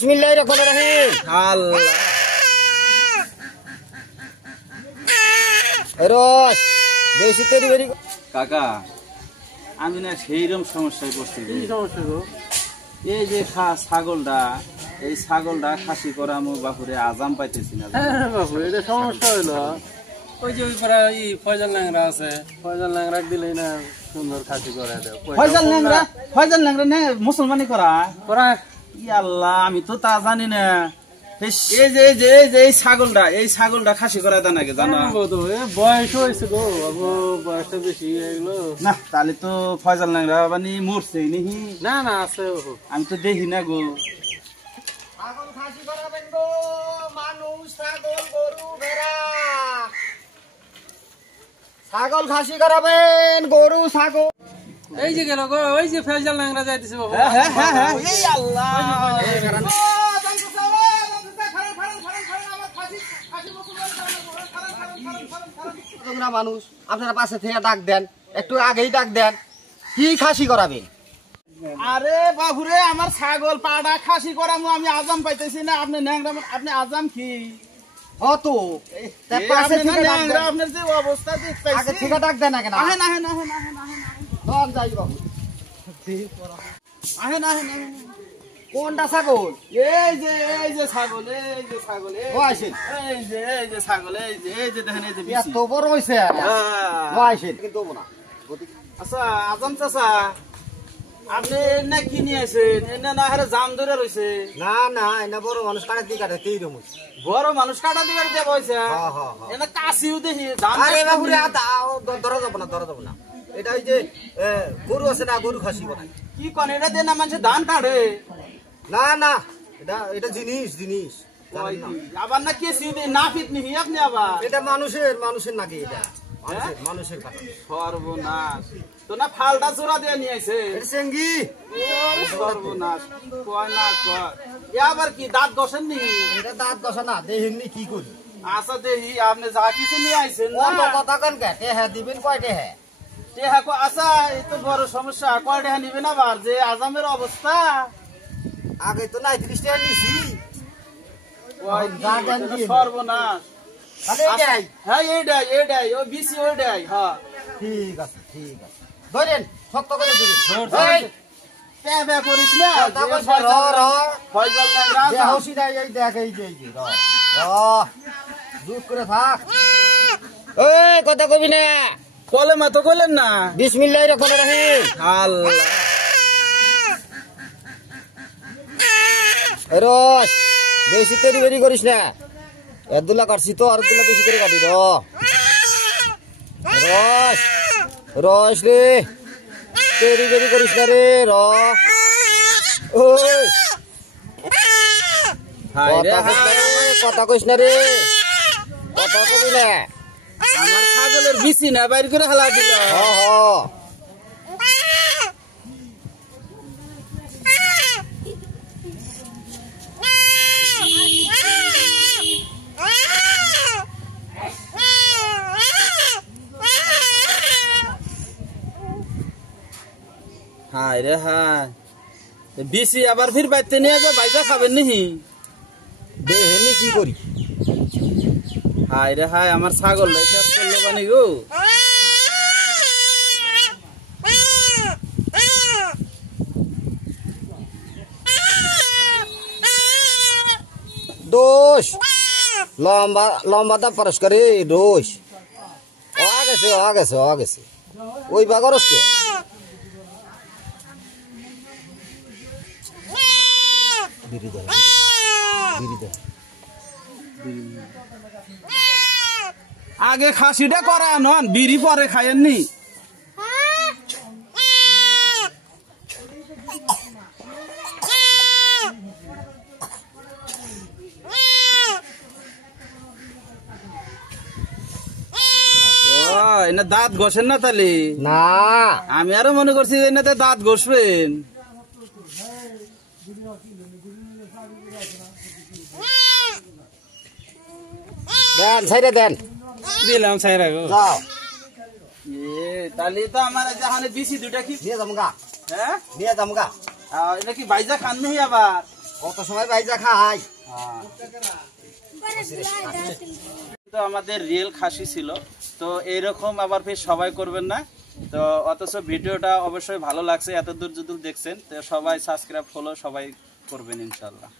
বিসমিল্লাহিররহমানিররহিম। আল্লাহ রস বেশি তৈরি করি কাকা, আমি না সেইরকম সমস্যায় পড়ছি। কি সমস্যা গো? এই যে এই ছাগলটা খাসি করা মো বাপুরে আজাম পাইতেছি না। হ্যাঁ বাবু, এটা সমস্যা হইলো ওই যে ওই পাড়া ফয়জাল ল্যাংরা আছে, ফয়জাল ল্যাংরা দিলেই না সুন্দর খাসি করে দেয়। ফয়জাল ল্যাংরা নে মুসলমানি করা করা আল্লাহ, আমি তো তা জানি না। এই ছাগলটা খাসি করা দেয় নাকি জানো? বয়স হয়েছে গো বাবু, বয়সটা বেশি হয়ে গেলো না তাহলে তো ফয়জাল ল্যাংরা মানে মরছে নাকি? না না আছে, আমি তো দেখি না গো। ছাগল খাসি করাবেন গো, মানুষ ছাগল গরু ভেড়া। ছাগল খাসি করাবেন, গরু ছাগল। এই যে গেল গো, ওই যে ফয়জাল ল্যাংরা যাইতেছে বাবু। হ্যাঁ এই আল্লাহ, মানুষ আপনারা পাশে থেকে ডাক দেন, একটু আগেই ডাক দেন। কি খাসি করাবেন? আরে বাবুরে, আমার ছাগল পাড়া খাসি করামু, আমি আজাম পাইতেছি না। আপনি ন্যাংরা, আপনি আজাম কি হতো পাশে থেকে ডাক দেন। আপনার যে অবস্থা আগে দেখতেছি, থেকে ডাক দেন না কেন? আহেন ধন যাই বাবু। কোনটা ছাগল? এই যে ছাগল, ও আসেন। এই যে ছাগল, এই যে দেখেন, এই যে বিচি। এত বড় হয়েছে। হ্যাঁ। ও আসেন কিন্তু না। আচ্ছা আজম চাচা, আপনি না কি নিয়ে আসেন? এনে না হারে জাম ধরে রয়েছে। না না, এটা বড় মানুষ কাটে দিয়ে কাটে তেই রকম। বড় মানুষ কাটা দিবার দিয়ে বলছে। এনে কাশিও দেখি জাম। আরে বাবুরে, ধরা যাবো না। এটা ওই যে গরু আছে না, গরু খাসি করে। কি কন, এটা দিয়ে না মানুষ ধান কাটে? না এটা জিনিস জানেন না? আবার না কেসিও দিয়ে না ফিট নিহি আপনি আবার। এটা মানুষের নাকি? এটা মানুষের কাটা। সর্বনাশ, তো না ফালটা চোরা দিয়ে নিয়ে আইছে। এটা চেঙ্গি। সর্বনাশ, কয় না কয়। এ আবার কি দাঁত ঘষেন নি? এটা দাঁত দশা না, দেহেননি কি করি। আচ্ছা দেখি, আপনি যা কিছু নিয়ে আইছেন কত না। কথা কেন কে হ্যাঁ দিবেন কয়টে? হ্যাঁ আচ্ছা, এই তো বড় সমস্যা। কয় টাকা নিবেন আবার? যে আজামের অবস্থা। আগে তো 39 টাকা নিছি। সর্বনাশ। হ্যাঁ এইটাই ও বিসি ওইটাই। হ্যাঁ ঠিক আছে ধরেন, শক্ত করে ধরেন। প্যা করিস না। ফয়জাল ল্যাংরা বেহসি নাই, এই দেখ, এই যে জুত করে থাক। এই কথা কবি না, কলে মা তো কইলেন না। বিসমিল্লাহিররহমানিররহিম। আল্লাহ রস বেশি তৈরি করিস না। এদুলা কাটছি তো, আর দুলা বেশি করে কাটি। রস রে, তৈরি করিস না রে। কথা কইস না রে, কথা কবি না। আমার ছাগলের বিসি না বাইর করে হালা দিল। হায় রে হায়, বিসি আবার ফির বাইতে নিয়ে যা, বাইজা খাবেন নাহি? দেহেনি কি করি? হায় রে হায়, আমার ছাগল শেষ করলো বানি গো। দোষ লম্বাটা পরিষ্কার দোষ। গেছে ওই বাগরস কে আগে খাসিটা করা নন, বিড়ি পরে খায়েননি। এনে দাঁত ঘষেন না তাহলে? না, আমি আরো মনে করছি এনাতে দাঁত ঘষবেন। দেন ছাইরে দেন। দিলাম ছাইরা গো। যাও তাহলে তো আমার দিছি দুটা কি নিয়ে যামগা। হ্যাঁ নিয়ে যামগা। এটা কি বাইজা খান নেই আবার? কত সময় বাইজা খাই। তো আমাদের রিয়েল খাসি ছিল, তো এইরকম আবার ফের সবাই করবেন না। তো অথচ ভিডিওটা অবশ্যই ভালো লাগছে, এত দূর যদি দেখছেন তো সবাই সাবস্ক্রাইব ফলো সবাই করবেন ইনশাল্লাহ।